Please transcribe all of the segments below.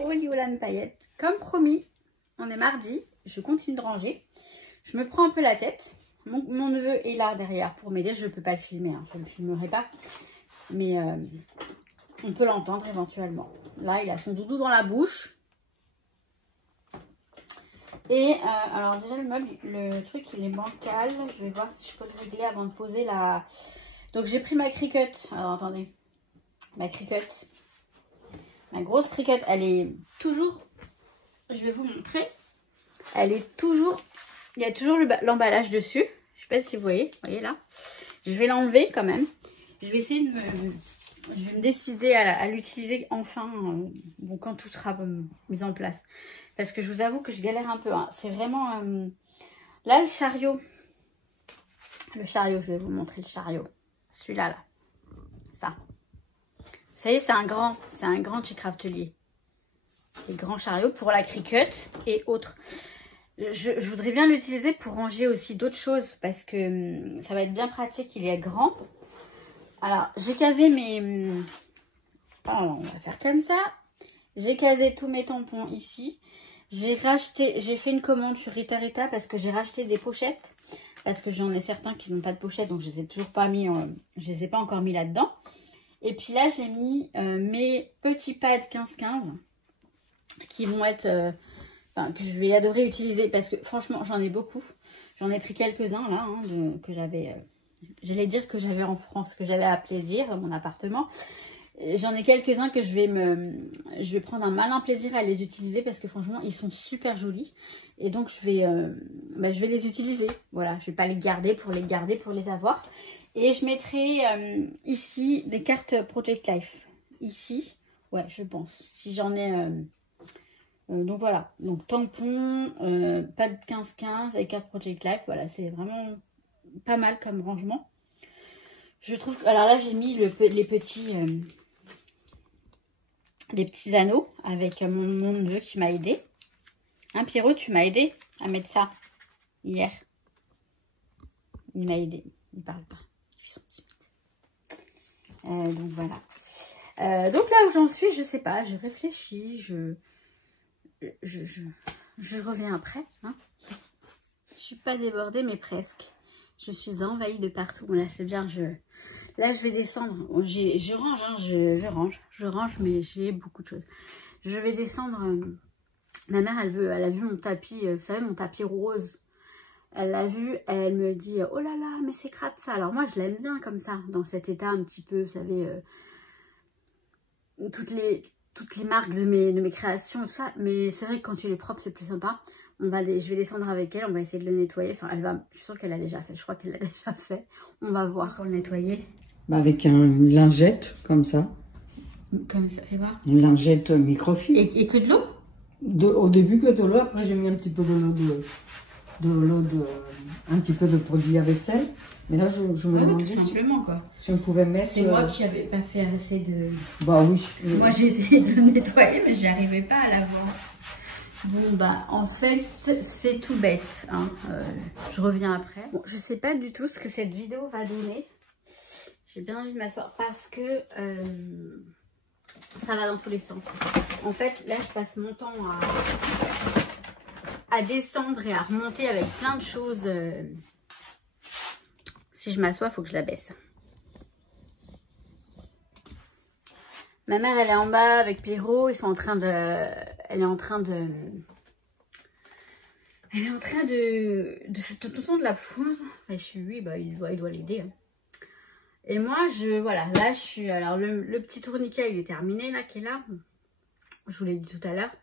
Oliolan paillettes, comme promis, on est mardi, je continue de ranger. Je me prends un peu la tête. Mon neveu est là derrière pour m'aider. Je ne peux pas le filmer, hein, je ne le filmerai pas. Mais on peut l'entendre éventuellement. Là, il a son doudou dans la bouche. Et alors déjà le meuble, le truc il est bancal. Je vais voir si je peux le régler avant de poser la... Donc j'ai pris ma Cricut. Alors attendez. Ma Cricut. Ma grosse Cricut, elle est toujours... Je vais vous montrer. Elle est toujours... Il y a toujours l'emballage dessus. Je sais pas si vous voyez. Vous voyez là. Je vais l'enlever quand même. Je vais essayer de me... Je vais me décider à l'utiliser enfin. Bon, quand tout sera mis en place. Parce que je vous avoue que je galère un peu. Hein. C'est vraiment... Là, le chariot. Le chariot, je vais vous montrer le chariot. Celui-là, là. Ça. Vous savez, c'est un grand chez Craftelier. Les grands chariots pour la Cricut et autres. Je voudrais bien l'utiliser pour ranger aussi d'autres choses. Parce que ça va être bien pratique. Il est grand. Alors, j'ai casé mes... Alors, on va faire comme ça. J'ai casé tous mes tampons ici. J'ai fait une commande sur Rita Rita parce que j'ai racheté des pochettes. Parce que j'en ai certains qui n'ont pas de pochette, donc je les ai toujours pas mis, je les ai pas encore mis là-dedans. Et puis là, j'ai mis mes petits pads 15-15 qui vont être, que je vais adorer utiliser parce que franchement, j'en ai beaucoup. J'en ai pris quelques-uns là, hein, que j'avais, j'allais dire que j'avais en France, que j'avais à Plaisir, mon appartement. J'en ai quelques-uns que je vais prendre un malin plaisir à les utiliser parce que franchement ils sont super jolis et donc je vais les utiliser. Voilà, je vais pas les garder pour les avoir. Et je mettrai ici des cartes Project Life. Ici, ouais, je pense. Si j'en ai, donc voilà. Donc tampon, pas de 15-15 et cartes Project Life. Voilà, c'est vraiment pas mal comme rangement. Je trouve. Alors là, j'ai mis les petits. Des petits anneaux avec mon neveu qui m'a aidé. Hein, Pierrot, tu m'as aidé à mettre ça hier. Il m'a aidé. Il parle pas. Ils sont timides. Donc voilà. Donc là où j'en suis, je sais pas. Je réfléchis. Je reviens après. Hein. Je suis pas débordée, mais presque. Je suis envahie de partout. Là, c'est bien. Là, je vais descendre. Je range, hein, je range, mais j'ai beaucoup de choses. Je vais descendre. Ma mère, elle a vu mon tapis, vous savez, mon tapis rose. Elle l'a vu, elle me dit, oh là là, mais c'est crade ça. Alors moi, je l'aime bien comme ça, dans cet état un petit peu, vous savez, toutes les marques de mes créations, tout ça. Mais c'est vrai que quand il est propre, c'est plus sympa. Je vais descendre avec elle, on va essayer de le nettoyer. Enfin, je suis sûre qu'elle l'a déjà fait. Je crois qu'elle l'a déjà fait. On va voir pour le nettoyer. Bah avec une lingette, comme ça. Comme ça, fais voir. Une lingette microfibre. Et que de l'eau? Au début que de l'eau, après j'ai mis un petit peu un petit peu de produit à vaisselle. Mais là, je me demandais tout simplement, quoi. Si on pouvait mettre... C'est moi qui n'avais pas fait assez de... Bah oui. Moi, j'ai essayé de le nettoyer, mais j'y arrivais pas à l'avoir. Bon, bah, en fait, c'est tout bête. Hein. Je reviens après. Bon, je sais pas du tout ce que cette vidéo va donner. J'ai bien envie de m'asseoir parce que ça va dans tous les sens. En fait, là, je passe mon temps à descendre et à remonter avec plein de choses. Si je m'assois, il faut que je la baisse. Ma mère, elle est en bas avec Pierrot. Ils sont en train de... Elle est en train de tondre la pelouse. Enfin, oui, bah, il doit l'aider. Hein. Et moi, voilà, là, je suis... Alors, le petit tourniquet, il est terminé, là, qui est là. Je vous l'ai dit tout à l'heure.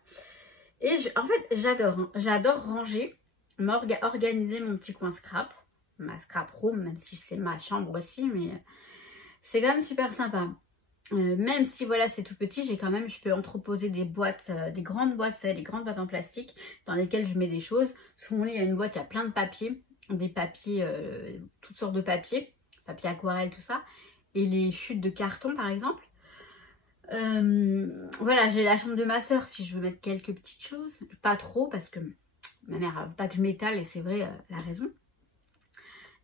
Et en fait, j'adore. Hein. J'adore ranger, organiser mon petit coin scrap. Ma scrap room, même si c'est ma chambre aussi. Mais c'est quand même super sympa. Même si, voilà, c'est tout petit, je peux entreposer des boîtes, des grandes boîtes, vous savez, des grandes boîtes en plastique dans lesquelles je mets des choses. Sous mon lit, il y a une boîte, il y a plein de papiers. Des papiers, toutes sortes de papiers. Papier aquarelle, tout ça, et les chutes de carton par exemple. Voilà, j'ai la chambre de ma soeur si je veux mettre quelques petites choses, pas trop parce que ma mère veut pas que je m'étale et c'est vrai, elle a raison.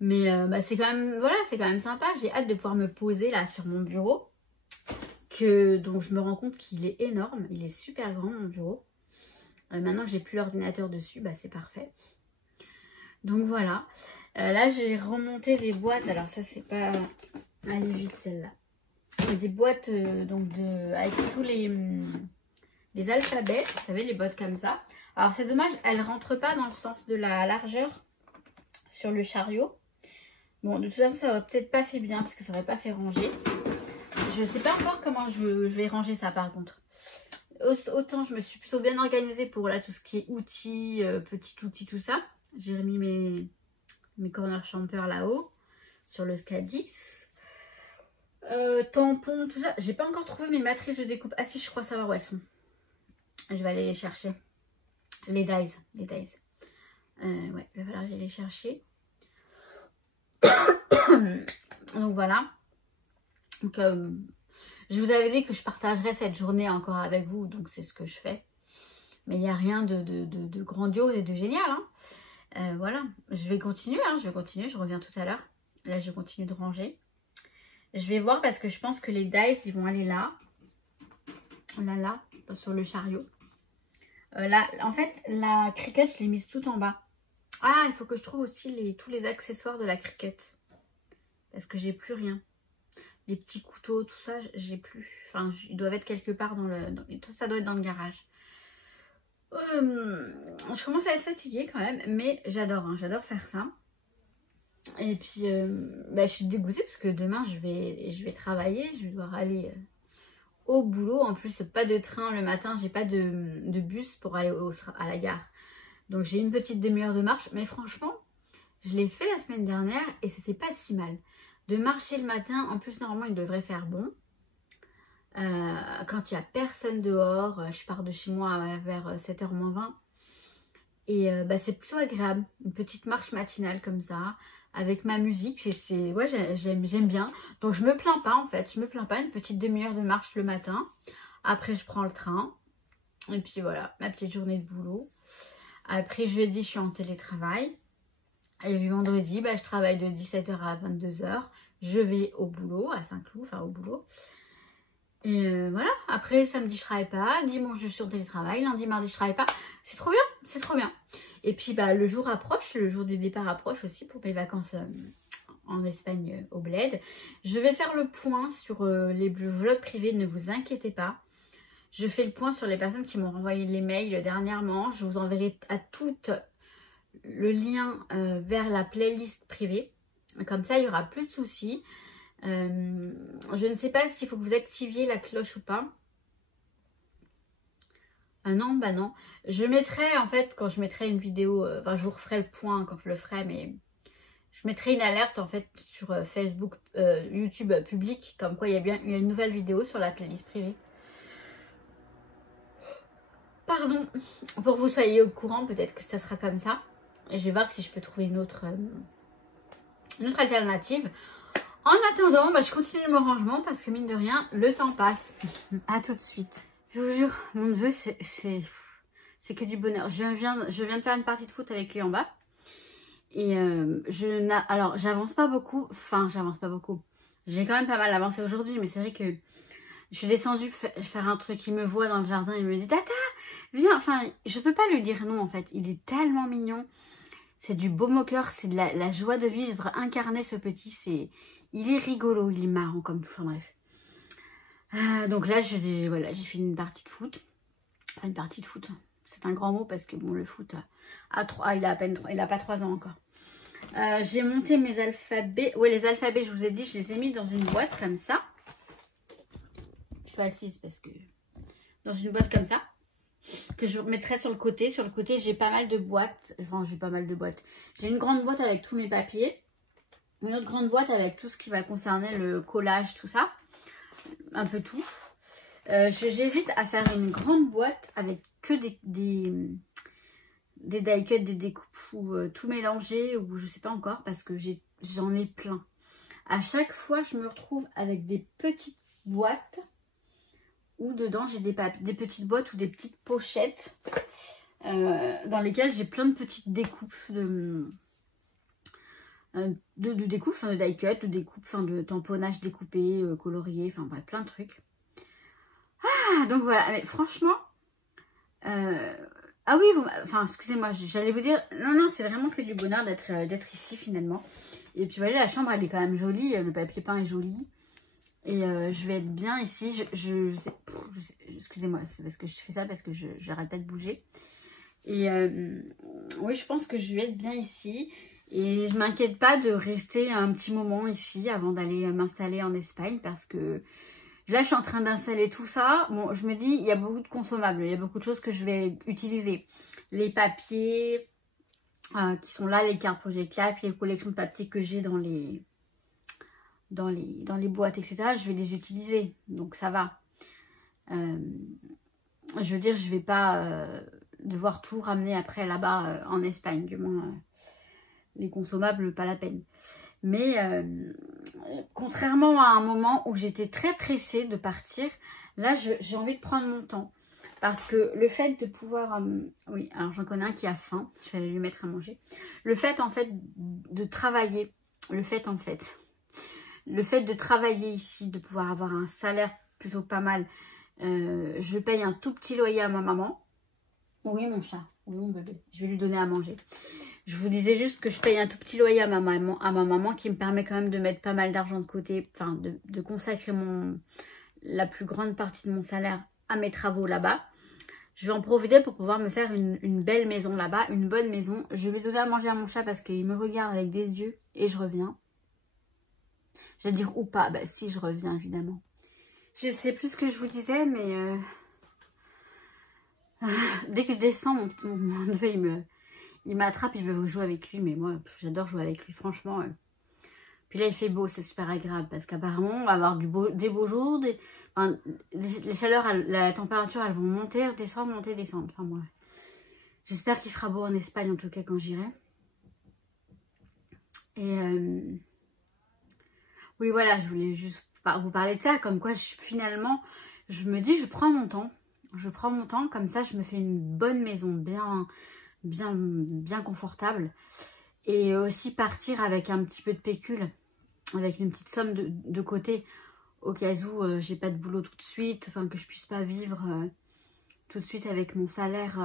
Mais bah, c'est quand même, voilà, c'est quand même sympa. J'ai hâte de pouvoir me poser là sur mon bureau. Donc je me rends compte qu'il est énorme. Il est super grand mon bureau. Maintenant que j'ai plus l'ordinateur dessus, bah, c'est parfait. Donc voilà. Là j'ai remonté des boîtes. Alors ça c'est pas... Allez vite celle-là. Des boîtes avec tous les alphabets. Vous savez, les boîtes comme ça. Alors c'est dommage, elles ne rentrent pas dans le sens de la largeur sur le chariot. Bon, de toute façon, ça aurait peut-être pas fait bien parce que ça aurait pas fait ranger. Je sais pas encore comment je vais ranger ça par contre. Autant je me suis plutôt bien organisée pour là tout ce qui est outils, petits outils, tout ça. J'ai remis mes corner champers là-haut sur le Scadix. Tampons, tout ça. J'ai pas encore trouvé mes matrices de découpe. Ah si, je crois savoir où elles sont. Je vais aller les chercher. Les dies. Ouais, il va falloir aller les chercher. Donc voilà. Donc je vous avais dit que je partagerais cette journée encore avec vous. Donc c'est ce que je fais. Mais il n'y a rien de grandiose et de génial. Hein. Voilà. Je vais continuer. Je reviens tout à l'heure. Là, je continue de ranger. Je vais voir parce que je pense que les dice, ils vont aller là. Là, sur le chariot. Là, en fait, la Cricut, je l'ai mise tout en bas. Ah, il faut que je trouve aussi tous les accessoires de la Cricut. Parce que j'ai plus rien. Les petits couteaux, tout ça, j'ai plus. Enfin, ils doivent être quelque part tout ça doit être dans le garage. Je commence à être fatiguée quand même, mais j'adore, hein, j'adore faire ça. Et puis, je suis dégoûtée parce que demain, je vais travailler, je vais devoir aller au boulot. En plus, pas de train le matin, j'ai pas de bus pour aller à la gare. Donc, j'ai une petite demi-heure de marche. Mais franchement, je l'ai fait la semaine dernière et c'était pas si mal. De marcher le matin, en plus, normalement, il devrait faire bon. Quand il n'y a personne dehors, je pars de chez moi vers 7h moins 20. Et c'est plutôt agréable. Une petite marche matinale comme ça. Avec ma musique, ouais, j'aime bien. Donc je me plains pas en fait, je me plains pas, une petite demi-heure de marche le matin. Après je prends le train. Et puis voilà, ma petite journée de boulot. Après jeudi, je suis en télétravail. Et puis vendredi, je travaille de 17h à 22h. Je vais au boulot, à Saint-Cloud, enfin au boulot. Et voilà, après samedi je travaille pas, dimanche je suis en télétravail, lundi, mardi je travaille pas. C'est trop bien, c'est trop bien. Et puis le jour approche, le jour du départ approche aussi pour mes vacances en Espagne au Bled. Je vais faire le point sur les vlogs privés, ne vous inquiétez pas. Je fais le point sur les personnes qui m'ont renvoyé les mails dernièrement. Je vous enverrai à toutes le lien vers la playlist privée. Comme ça, il n'y aura plus de soucis. Je ne sais pas s'il faut que vous activiez la cloche ou pas. Non, non. Je mettrai, en fait, quand je mettrai une vidéo, je vous referai le point quand je le ferai, mais je mettrai une alerte, en fait, sur Facebook, YouTube public, comme quoi il y a une nouvelle vidéo sur la playlist privée. Pardon. Pour que vous soyez au courant, peut-être que ça sera comme ça. Et je vais voir si je peux trouver une autre alternative. En attendant, je continue mon rangement parce que mine de rien, le temps passe. À tout de suite. Je vous jure, mon neveu, c'est que du bonheur. Je viens de faire une partie de foot avec lui en bas. Et alors, j'avance pas beaucoup. Enfin, j'avance pas beaucoup. J'ai quand même pas mal avancé aujourd'hui, mais c'est vrai que je suis descendue faire un truc. Il me voit dans le jardin, il me dit « Tata, viens !» Enfin, je peux pas lui dire non, en fait. Il est tellement mignon. C'est du beau moqueur, c'est de la joie de vivre incarner ce petit. Il est rigolo, il est marrant comme tout. Enfin bref. Donc là, j'ai fini une partie de foot. Enfin, une partie de foot, c'est un grand mot parce que bon, le foot, il a pas 3 ans encore. J'ai monté mes alphabets. Oui, les alphabets, je vous ai dit, je les ai mis dans une boîte comme ça. Je suis assise parce que... Dans une boîte comme ça. Que je mettrai sur le côté. Sur le côté, j'ai pas mal de boîtes. Enfin, j'ai pas mal de boîtes. J'ai une grande boîte avec tous mes papiers. Une autre grande boîte avec tout ce qui va concerner le collage, tout ça. Un peu tout. J'hésite à faire une grande boîte avec que des die cuts, des découpes ou tout mélanger ou je sais pas encore parce que j'en ai plein. À chaque fois, je me retrouve avec des petites boîtes où dedans j'ai des petites boîtes ou des petites pochettes dans lesquelles j'ai plein de petites découpes de découpe, enfin de die cut, de découpe, enfin de tamponnage découpé, colorié, enfin bref, plein de trucs. Ah, donc voilà, mais franchement, ah oui, enfin excusez-moi, j'allais vous dire, non, c'est vraiment que du bonheur d'être ici finalement. Et puis voilà, la chambre elle est quand même jolie, le papier peint est joli. Et je vais être bien ici, excusez-moi, c'est parce que je fais ça parce que je n'arrête pas de bouger. Et oui, je pense que je vais être bien ici. Et je m'inquiète pas de rester un petit moment ici avant d'aller m'installer en Espagne. Parce que là, je suis en train d'installer tout ça. Bon, je me dis, il y a beaucoup de consommables. Il y a beaucoup de choses que je vais utiliser. Les papiers qui sont là, les cartes Project Life, les collections de papiers que j'ai dans les boîtes, etc. Je vais les utiliser. Donc, ça va. Je veux dire, je vais pas devoir tout ramener après là-bas en Espagne. Du moins, les consommables, pas la peine. Mais contrairement à un moment où j'étais très pressée de partir, là, j'ai envie de prendre mon temps. Parce que le fait de pouvoir... oui, alors j'en connais un qui a faim. Je vais aller lui mettre à manger. Le fait, en fait, de travailler. Le fait de travailler ici, de pouvoir avoir un salaire plutôt pas mal. Je paye un tout petit loyer à ma maman. Oui, mon chat. Oui, mon bébé. Je vais lui donner à manger. Je vous disais juste que je paye un tout petit loyer à ma maman qui me permet quand même de mettre pas mal d'argent de côté. Enfin, de consacrer la plus grande partie de mon salaire à mes travaux là-bas. Je vais en profiter pour pouvoir me faire une belle maison là-bas. Une bonne maison. Je vais donner à manger à mon chat parce qu'il me regarde avec des yeux. Et je reviens. Je vais dire ou pas. Bah si, je reviens évidemment. Je sais plus ce que je vous disais, mais dès que je descends, mon neveu, il m'attrape, il veut jouer avec lui, mais moi, j'adore jouer avec lui, franchement. Puis là, il fait beau, c'est super agréable, parce qu'apparemment, on va avoir des beaux jours, enfin, les chaleurs, la température, elles vont monter, descendre, monter, descendre. Enfin, moi, j'espère qu'il fera beau en Espagne, en tout cas, quand j'irai. Et oui, voilà, je voulais juste vous parler de ça, comme quoi, finalement, je me dis, je prends mon temps. Je prends mon temps, comme ça, je me fais une bonne maison, bien confortable. Et aussi partir avec un petit peu de pécule, avec une petite somme de côté, au cas où j'ai pas de boulot tout de suite, enfin que je puisse pas vivre tout de suite avec mon salaire.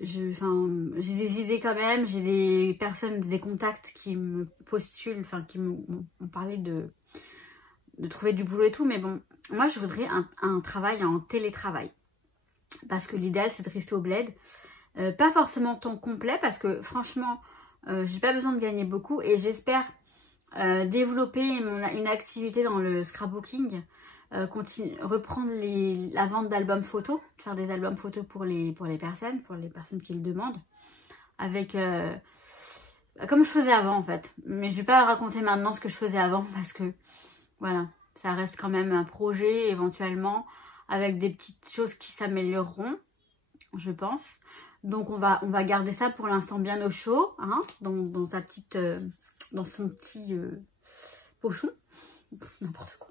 J'ai des idées quand même, j'ai des personnes, des contacts qui me postulent, enfin qui m'ont parlé de trouver du boulot et tout, mais bon, moi je voudrais un travail en télétravail. Parce que l'idéal c'est de rester au bled. Pas forcément temps complet parce que franchement, j'ai pas besoin de gagner beaucoup et j'espère développer une activité dans le scrapbooking, reprendre la vente d'albums photos, faire des albums photos pour les personnes qui le demandent, avec comme je faisais avant en fait. Mais je vais pas raconter maintenant ce que je faisais avant parce que voilà, ça reste quand même un projet éventuellement avec des petites choses qui s'amélioreront, je pense. Donc on va garder ça pour l'instant bien au chaud, hein, dans son petit pochon, n'importe quoi.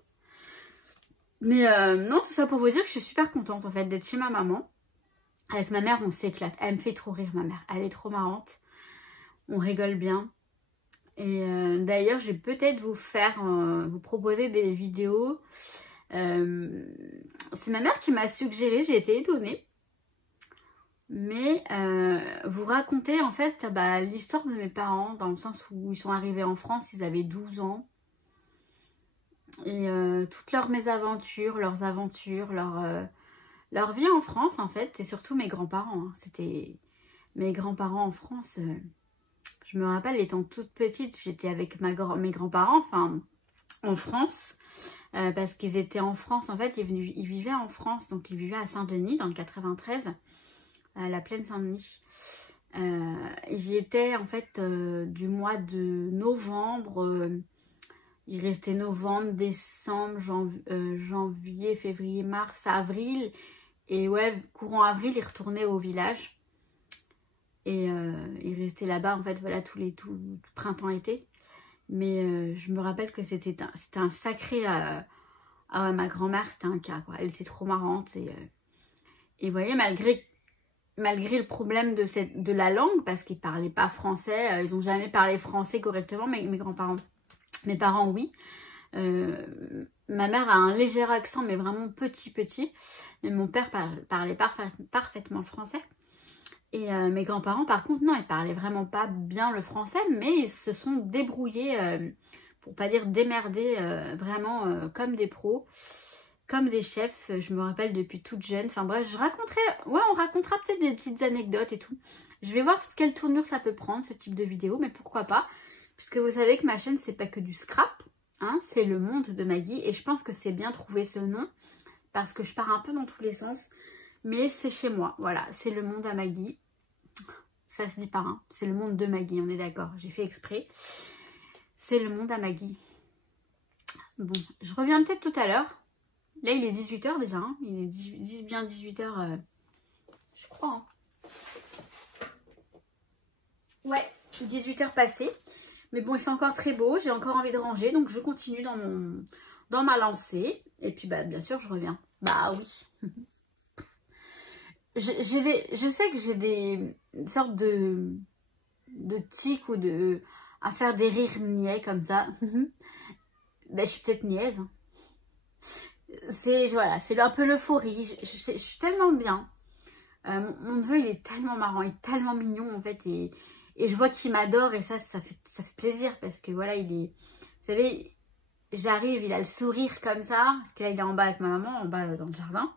Mais non, tout ça pour vous dire que je suis super contente en fait d'être chez ma maman. Avec ma mère, on s'éclate. Elle me fait trop rire, ma mère. Elle est trop marrante. On rigole bien. Et d'ailleurs, je vais peut-être vous proposer des vidéos. C'est ma mère qui m'a suggéré, j'ai été étonnée. Mais vous racontez en fait l'histoire de mes parents, dans le sens où ils sont arrivés en France, ils avaient 12 ans. Et toutes leurs mésaventures, leurs aventures, leur vie en France en fait, et surtout mes grands-parents. Hein. C'était mes grands-parents en France. Je me rappelle étant toute petite, j'étais avec mes grands-parents, enfin en France. Parce qu'ils étaient en France, en fait, ils vivaient en France, donc ils vivaient à Saint-Denis dans le 93. À la plaine Saint-Denis. J'y étais en fait du mois de novembre. Il restait novembre, décembre, janvier, février, mars, avril. Et ouais, courant avril, ils retournaient au village. Et ils restaient là-bas en fait, voilà, tout printemps-été. Mais je me rappelle que c'était un sacré... ma grand-mère, c'était un cas, quoi. Elle était trop marrante. Et vous voyez, malgré malgré le problème de la langue, parce qu'ils ne parlaient pas français, ils n'ont jamais parlé français correctement, mes grands-parents. Mes parents, oui. Ma mère a un léger accent, mais vraiment petit. Mais mon père parlait parfaitement le français. Et mes grands-parents, par contre, non, ils parlaient vraiment pas bien le français, mais ils se sont débrouillés, pour pas dire démerdés, vraiment comme des pros, comme des chefs. Je me rappelle depuis toute jeune. Enfin bref, on racontera peut-être des petites anecdotes et tout. Je vais voir quelle tournure ça peut prendre, ce type de vidéo, mais pourquoi pas. Puisque vous savez que ma chaîne, c'est pas que du scrap, hein, c'est le monde de Maggie. Et je pense que c'est bien trouvé ce nom, parce que je pars un peu dans tous les sens. Mais c'est chez moi, voilà, c'est le monde à Maggie. Ça se dit pas, hein, c'est le monde de Maggie, on est d'accord, j'ai fait exprès. C'est le monde à Maggie. Bon, je reviens peut-être tout à l'heure. Là, il est 18 h déjà, hein. Il est bien 18 h, je crois. Hein. Ouais, 18 h passées. Mais bon, il fait encore très beau, j'ai encore envie de ranger, donc je continue dans ma lancée. Et puis, bah, bien sûr, je reviens. Bah oui. Je sais que j'ai des sortes de tics ou à faire des rires niais comme ça. Ben, je suis peut-être niaise. Voilà, c'est un peu l'euphorie. Je suis tellement bien. Mon neveu, il est tellement marrant, il est tellement mignon en fait. Et je vois qu'il m'adore et ça fait plaisir parce que voilà, il est... Vous savez, j'arrive, il a le sourire comme ça. Parce que là, il est en bas avec ma maman, en bas dans le jardin.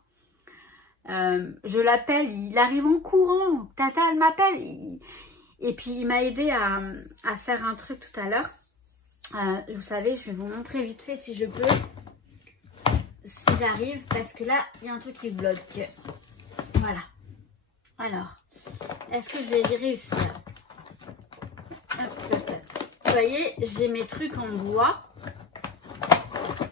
Je l'appelle, il arrive en courant. Tata, elle m'appelle. Et puis, il m'a aidé à faire un truc tout à l'heure. Vous savez, je vais vous montrer vite fait si je peux. Si j'arrive, parce que là, il y a un truc qui bloque. Voilà. Alors, est-ce que je vais y réussir? Vous voyez, j'ai mes trucs en bois.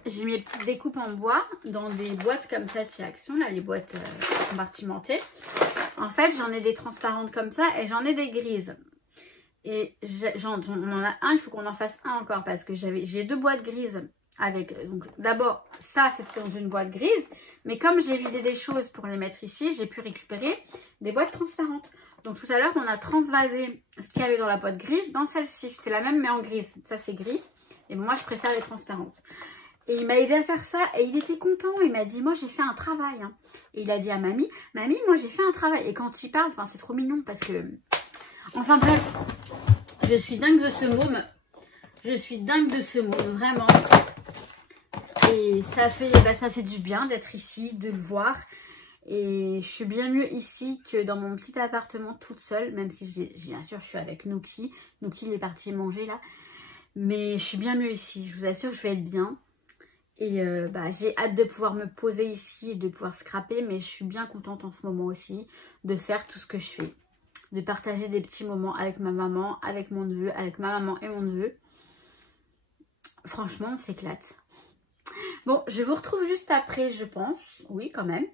J'ai mes petites découpes en bois dans des boîtes comme ça de chez Action, là, les boîtes compartimentées. En fait, j'en ai des transparentes comme ça et j'en ai des grises. Et on en a un, il faut qu'on en fasse un encore parce que j'ai 2 boîtes grises avec... Donc d'abord, ça c'était dans une boîte grise, mais comme j'ai vidé des choses pour les mettre ici, j'ai pu récupérer des boîtes transparentes. Donc tout à l'heure, on a transvasé ce qu'il y avait dans la boîte grise dans celle-ci. C'était la même mais en grise. Ça c'est gris. Et moi, je préfère les transparentes. Et il m'a aidé à faire ça et il était content. Il m'a dit, moi j'ai fait un travail. Hein. Et il a dit à mamie, mamie, moi j'ai fait un travail. Et quand il parle, c'est trop mignon parce que... Enfin bref, je suis dingue de ce môme. Je suis dingue de ce môme, vraiment. Et ça fait du bien d'être ici, de le voir. Et je suis bien mieux ici que dans mon petit appartement toute seule. Même si bien sûr je suis avec Nookie. Nookie il est parti manger là. Mais je suis bien mieux ici. Je vous assure je vais être bien. Et j'ai hâte de pouvoir me poser ici et de pouvoir scraper. Mais je suis bien contente en ce moment aussi de faire tout ce que je fais. De partager des petits moments avec ma maman, avec mon neveu, avec ma maman et mon neveu. Franchement, on s'éclate. Bon, je vous retrouve juste après, je pense. Oui, quand même.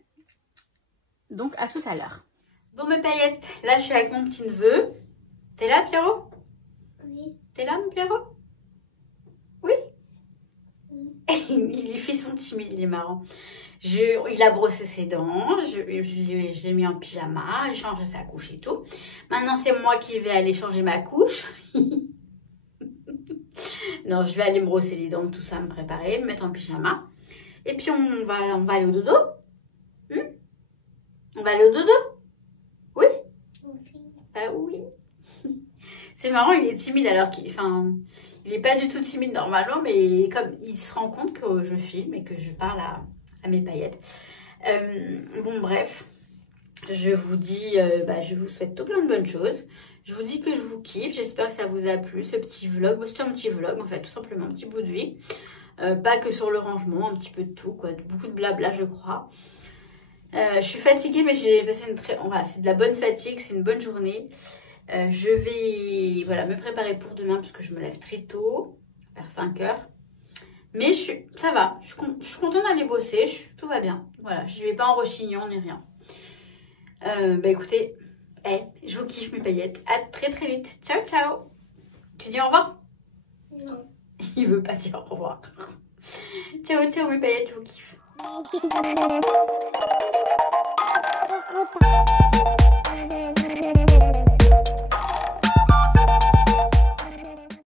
Donc, à tout à l'heure. Bon, mes paillettes, là, je suis avec mon petit neveu. T'es là, Pierrot? Oui. T'es là, mon Pierrot? Oui. Oui. Les filles sont timides, il est marrant. Il a brossé ses dents, je l'ai mis en pyjama, j'ai changé sa couche et tout. Maintenant, c'est moi qui vais aller changer ma couche. Non, je vais aller me brosser les dents, tout ça, me préparer, me mettre en pyjama. Et puis, on va aller au dodo. On va aller au dodo? Oui? Ah oui. C'est marrant, il est timide alors qu'il... Enfin, il n'est pas du tout timide normalement, mais comme il se rend compte que je filme et que je parle à mes paillettes. Bon, bref. Je vous dis... je vous souhaite tout plein de bonnes choses. Je vous dis que je vous kiffe. J'espère que ça vous a plu, ce petit vlog. C'est un petit vlog, en fait, tout simplement. Un petit bout de vie. Pas que sur le rangement, un petit peu de tout, quoi. Beaucoup de blabla, je crois. Je suis fatiguée, mais j'ai passé une très... Voilà, c'est de la bonne fatigue, c'est une bonne journée. Je vais me préparer pour demain, parce que je me lève très tôt, vers 5 h. Mais ça va, je suis contente d'aller bosser, tout va bien. Voilà, je ne vais pas en rechignon ni rien. Écoutez, je vous kiffe mes paillettes. À très très vite. Ciao, ciao. Tu dis au revoir? Non. Il veut pas dire au revoir. Ciao, ciao mes paillettes, je vous kiffe.